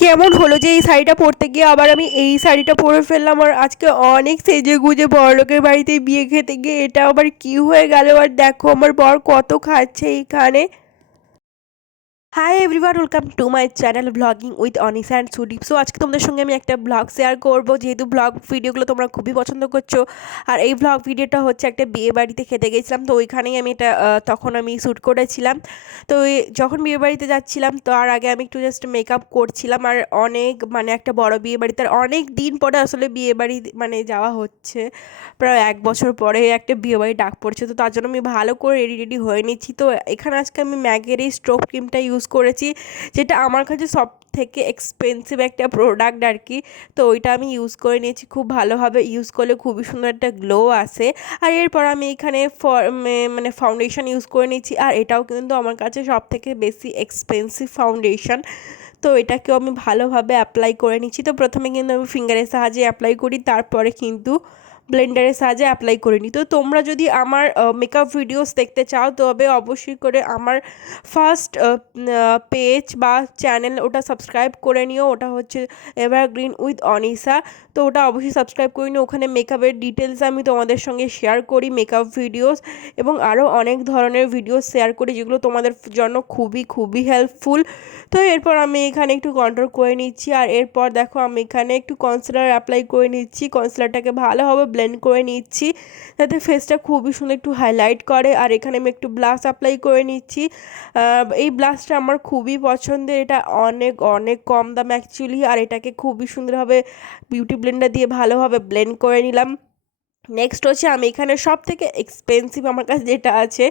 কেমন হলো যে এই শাড়িটা পরতে গিয়ে আবার আমি এই শাড়িটা পরে ফেললাম আর আজকে অনেক সেজে গুজে বড়লোকের বাড়িতে বিয়ে খেতে গিয়ে এটা আবার কি হয়ে গেল? আর দেখো, আমার বর কত খাচ্ছে এইখানে। Hi everyone welcome to my channel blogging with Anis and Sudip so আজকে তোমাদের সঙ্গে আমি একটা ব্লগ শেয়ার করব। যেহেতু ব্লগ ভিডিওগুলো তোমরা খুবই পছন্দ করছ, আর এই ব্লগ ভিডিওটা হচ্ছে একটা বিয়ে বাড়িতে খেতে গেছিলাম। তো ওইখানেই আমি এটা তখন আমি শ্যুট করেছিলাম। তো যখন বিয়ে বাড়িতে যাচ্ছিলাম তার আগে আমি একটু জাস্ট মেকআপ করছিলাম। আর অনেক মানে একটা বড় বিয়ে বাড়িতে, আর অনেক দিন পরে আসলে বিয়ে বাড়ি মানে যাওয়া হচ্ছে। প্রায় এক বছর পরে একটা বিয়ে বাড়ি ডাক পড়ছে। তো তার জন্য আমি ভালো করে রেডি রেডি হয়ে নিচ্ছি। তো এখানে আজকে আমি ম্যাগের এই স্ট্রোভ ক্রিমটা ইউজ করেছি, যেটা আমার কাছে সব থেকে এক্সপেন্সিভ একটা প্রোডাক্ট আর কি। তো ওইটা আমি ইউজ করে নিয়েছি, খুব ভালোভাবে ইউজ করলে খুবই সুন্দর একটা গ্লো আসে। আর এরপর আমি এখানে মানে ফাউন্ডেশন ইউজ করে নিয়েছি, আর এটাও কিন্তু আমার কাছে সব থেকে বেশি এক্সপেন্সিভ ফাউন্ডেশন তো এটাকেও আমি ভালোভাবে অ্যাপ্লাই করে নিচ্ছি তো প্রথমে কিন্তু আমি ফিঙ্গারের সাহায্যে অ্যাপ্লাই করি, তারপরে কিন্তু ব্লেন্ডারের সাহায্যে অ্যাপ্লাই করে নিই তো তোমরা যদি আমার মেকআপ ভিডিওস দেখতে চাও, তবে অবশ্যই করে আমার ফার্স্ট পেজ বা চ্যানেল ওটা সাবস্ক্রাইব করে নিও। ওটা হচ্ছে এভারগ্রিন উইথ অনিসা তো ওটা অবশ্যই সাবস্ক্রাইব করে নিও। ওখানে মেকআপের ডিটেলস আমি তোমাদের সঙ্গে শেয়ার করি মেকআপ ভিডিওস এবং আরও অনেক ধরনের ভিডিও শেয়ার করি, যেগুলো তোমাদের জন্য খুবই খুবই হেল্পফুল তো এরপর আমি এখানে একটু কন্ট্রোল করে নিচ্ছি। আর এরপর দেখো, আমি এখানে একটু কনসিলার অ্যাপ্লাই করে নিচ্ছি। কনসিলারটাকে ভালোভাবে ব্লেন্ড করে নিচ্ছি। যাতে ফেসটা খুবই সুন্দর একটু হাইলাইট করে। আর এখানে আমি একটু ব্লাশ অ্যাপ্লাই করে নিচ্ছি। এই ব্লাশটা আমার খুবই পছন্দের। এটা অনেক অনেক কম দাম অ্যাকচুয়ালি আর এটাকে খুবই সুন্দরভাবে বিউটি ব্লেন্ডার দিয়ে ভালোভাবে ব্লেন্ড করে নিলাম। নেক্সট হচ্ছে আমি এখানে সব থেকে এক্সপেন্সিভ আমার কাছে যেটা আছে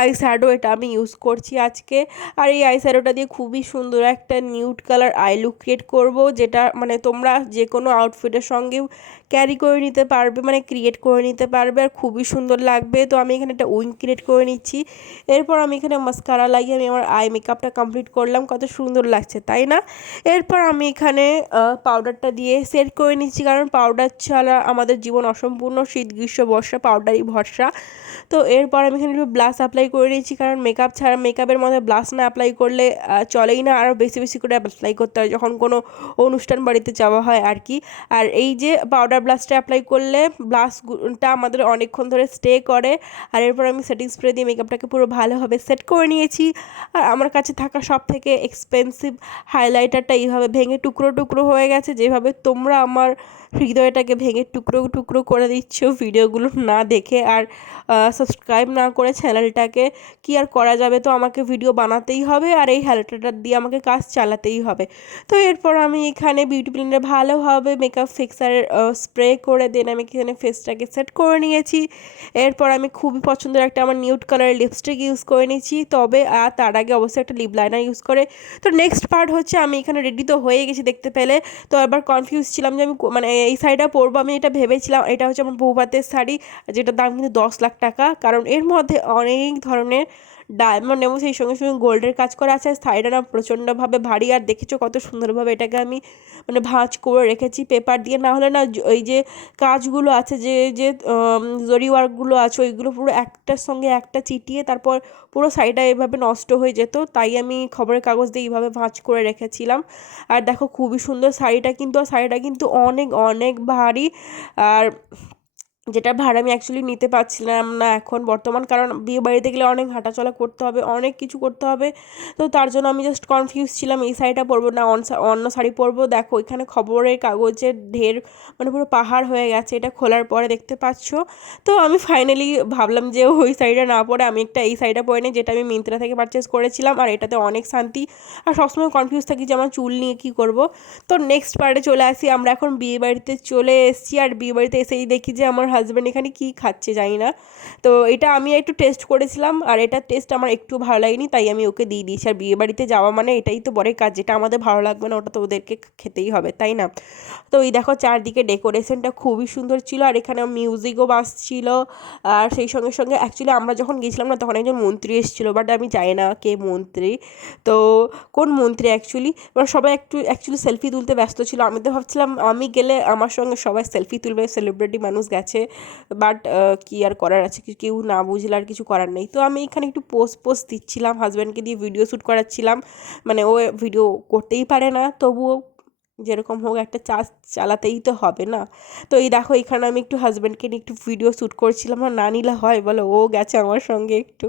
আই শ্যাডো এটা আমি ইউজ করছি আজকে। আর এই আই শ্যাডোটা দিয়ে খুবই সুন্দর একটা nude colour eye look create করব, যেটা মানে তোমরা যে কোনো আউটফিটের সঙ্গেও ক্যারি করে নিতে পারবে মানে ক্রিয়েট করে নিতে পারবে আর খুবই সুন্দর লাগবে। তো আমি এখানে একটা উইং ক্রিয়েট করে নিচ্ছি। এরপর আমি এখানে মাস্কারা লাগিয়ে আমি আমার আই মেকআপটা কমপ্লিট করলাম, কত সুন্দর লাগছে, তাই না? এরপর আমি এখানে পাউডারটা দিয়ে সেট করে নিচ্ছি, কারণ পাউডার ছাড়া আমাদের জীবন অসম্পূর্ণ। শীত গ্রীষ্ম বর্ষা পাউডারি ভরসা তো এরপর আমি এখানে একটু ব্লাশ অ্যাপ্লাই করে নিয়েছি, কারণ মেকআপ ছাড়া মেকআপের মধ্যে ব্লাশ না অ্যাপ্লাই করলে চলেই না। আরও বেশি বেশি করে অ্যাপ্লাই করতে হয় যখন কোনো অনুষ্ঠান বাড়িতে যাওয়া হয় আর কি। আর এই যে পাউডার ব্লাশটা অ্যাপ্লাই করলে ব্লাশটা আমাদের অনেকক্ষণ ধরে স্টে করে। আর এরপর আমি সেটিং স্প্রে দিয়ে মেকআপটাকে পুরো ভালোভাবে সেট করে নিয়েছি। আর আমার কাছে থাকা সব থেকে এক্সপেন্সিভ হাইলাইটারটা এইভাবে ভেঙে টুকরো টুকরো হয়ে গেছে। যেভাবে তোমরা আমার হৃদয়টাকে ভেঙে টুকরো টুকরো করে দিচ্ছ ভিডিওগুলো না দেখে। আর সাবস্ক্রাইব না করে চ্যানেলটাকে কি আর করা যাবে তো আমাকে ভিডিও বানাতেই হবে আর এই হাইলাইটারটা দিয়ে আমাকে কাজ চালাতেই হবে। তো এরপর আমি এখানে বিউটি ব্লেন্ডারে ভালোভাবে মেকআপ ফিক্সার স্প্রে করে দেন। আমি এখানে ফেসটাকে সেট করে নিয়েছি। এরপর আমি খুবই পছন্দের একটা আমার নিউড কালারের লিপস্টিক ইউজ করে নিয়েছি। তবে আর তার আগে অবশ্যই একটা লিপ লাইনার ইউজ করে। তো নেক্সট পার্ট হচ্ছে আমি এখানে রেডি তো হয়ে গেছি দেখতে পেলে। তো এবার কনফিউজ ছিলাম যে আমি মানে এই শাড়িটা পরবো। আমি এটা ভেবেছিলাম, এটা হচ্ছে আমার বৌভাতের শাড়ি, যেটার দাম কিন্তু দশ লাখ টাকা। কারণ এর মধ্যে অনেক ধরনের ডায়মন্ড এবং সেই সঙ্গে সঙ্গে গোল্ডের কাজ করা আছে। আর শাড়িটা না প্রচণ্ডভাবে ভারী। আর দেখেছ কত সুন্দরভাবে এটাকে আমি মানে ভাঁজ করে রেখেছি পেপার দিয়ে। না হলে না ওই যে কাজগুলো আছে, যে যে জরি ওয়ার্কগুলো আছে, ওইগুলো পুরো একটার সঙ্গে একটা চিটিয়ে তারপর পুরো শাড়িটা এভাবে নষ্ট হয়ে যেত। তাই আমি খবরের কাগজ দিয়ে এইভাবে ভাঁজ করে রেখেছিলাম। আর দেখো খুবই সুন্দর শাড়িটা কিন্তু, আর শাড়িটা কিন্তু অনেক অনেক ভারী। আর যেটা ভাড়া আমি অ্যাকচুয়ালি নিতে পারছিলাম না এখন। বর্তমান কারণ বিয়ে বাড়িতে গেলে অনেক হাঁটাচলা করতে হবে, অনেক কিছু করতে হবে। তো তার জন্য আমি জাস্ট কনফিউজ ছিলাম, এই শাড়িটা পরবো না, অন অন্য শাড়ি পরবো। দেখো, এখানে খবরের কাগজের ঢের মানে পুরো পাহাড় হয়ে গেছে, এটা খোলার পরে দেখতে পাচ্ছ। তো আমি ফাইনালি ভাবলাম যে ওই শাড়িটা না পরে আমি একটা এই শাড়িটা পরে নিই, যেটা আমি মিন্ত্রা থেকে পারচেস করেছিলাম, আর এটাতে অনেক শান্তি। আর সবসময় কনফিউজ থাকি যে আমার চুল নিয়ে কী করব। তো নেক্সট পার্টে চলে আসি, আমরা এখন বিয়ে বাড়িতে চলে এসেছি, আর বিয়ে বাড়িতে এসেই দেখি যে আমার হাজব্যান্ড এখানে কী খাচ্ছে জানি না। তো এটা আমি একটু টেস্ট করেছিলাম আর এটা টেস্ট আমার একটু ভালো লাগেনি, তাই আমি ওকে দিয়ে দিয়েছি। আর বিয়ে বাড়িতে যাওয়া মানে এটাই তো বড় কাজ, যেটা আমাদের ভালো লাগবে না ওটা তো ওদেরকে খেতেই হবে, তাই না? তো এই দেখো চারদিকে ডেকোরেশনটা খুবই সুন্দর ছিল আর এখানে মিউজিকও বাজছিল আর সেই সঙ্গে সঙ্গে অ্যাকচুয়ালি আমরা যখন গিয়েছিলাম না তখন একজন মন্ত্রী এসেছিল বাট আমি জানি না কে মন্ত্রী। তো কোন মন্ত্রী অ্যাকচুয়ালি এবার সবাই একটু অ্যাকচুয়ালি সেলফি তুলতে ব্যস্ত ছিল। আমি তো ভাবছিলাম, আমি গেলে আমার সঙ্গে সবাই সেলফি তুলবে সেলিব্রিটি মানুষ গেছে। বাট কি আর করার আছে? কেউ না বুঝলে আর কিছু করার নেই। তো আমি এখানে একটু পোস্ট পোস্ট দিচ্ছিলাম হাজব্যান্ডকে দিয়ে ভিডিও শ্যুট করাচ্ছিলাম। মানে ও ভিডিও করতেই পারে না, তবুও যেরকম হোক একটা চাষ চালাতেই তো হবে না। তো এই দেখো, এখানে আমি একটু হাজব্যান্ডকে নিয়ে একটু ভিডিও শ্যুট করছিলাম। আর না নিলে হয়, বলো, ও গেছে আমার সঙ্গে একটু।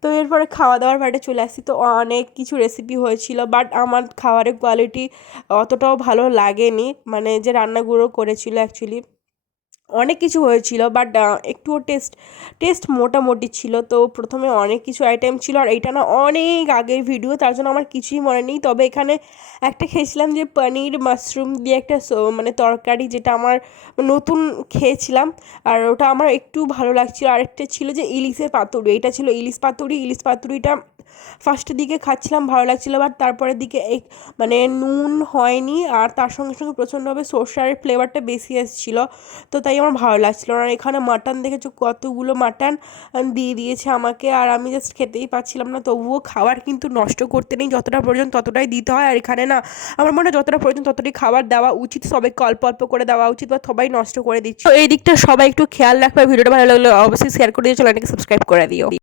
তো এরপরে খাওয়া দাওয়ার পার্টে চলে আসছি। তো অনেক কিছু রেসিপি হয়েছিল বাট আমার খাবারের কোয়ালিটি অতটাও ভালো লাগেনি। মানে যে রান্নাগুলো করেছিল অ্যাকচুয়ালি অনেক কিছু হয়েছিল বাট একটুও টেস্ট টেস্ট মোটামুটি ছিল। তো প্রথমে অনেক কিছু আইটেম ছিল, আর এইটা না অনেক আগের ভিডিও তার জন্য আমার কিছুই মনে নেই। তবে এখানে একটা খেয়েছিলাম যে পনির মাশরুম দিয়ে একটা মানে তরকারি যেটা আমার নতুন খেয়েছিলাম, আর ওটা আমার একটু ভালো লাগছিল। আরেকটা ছিল যে ইলিশের পাতুরি, এটা ছিল ইলিশ পাতুরি। ইলিশ পাতুরিটা ফার্স্টের দিকে খাচ্ছিলাম, ভালো লাগছিল বাট তারপরের দিকে এক মানে নুন হয়নি, আর তার সঙ্গে সঙ্গে প্রচণ্ডভাবে সর্ষার ফ্লেভারটা বেশি এসেছিল, তো তাই আমার ভালো লাগছিল আর এখানে মাটন দেখেছ কতগুলো মাটন দিয়ে দিয়েছে আমাকে, আর আমি জাস্ট খেতেই পাচ্ছিলাম না, তবুও খাবার কিন্তু নষ্ট করতে নেই, যতটা প্রয়োজন ততটাই দিতে হয়। আর এখানে না, আমার মনে হয় যতটা প্রয়োজন ততটাই খাবার দেওয়া উচিত, সবাইকে অল্প অল্প করে দেওয়া উচিত, বা সবাই নষ্ট করে দিচ্ছে। তো এই দিকটা সবাই একটু খেয়াল রাখবে, ভিডিওটা ভালো লাগলে অবশ্যই শেয়ার করে দিও চ্যানেলটাকে সাবস্ক্রাইব করে দিও।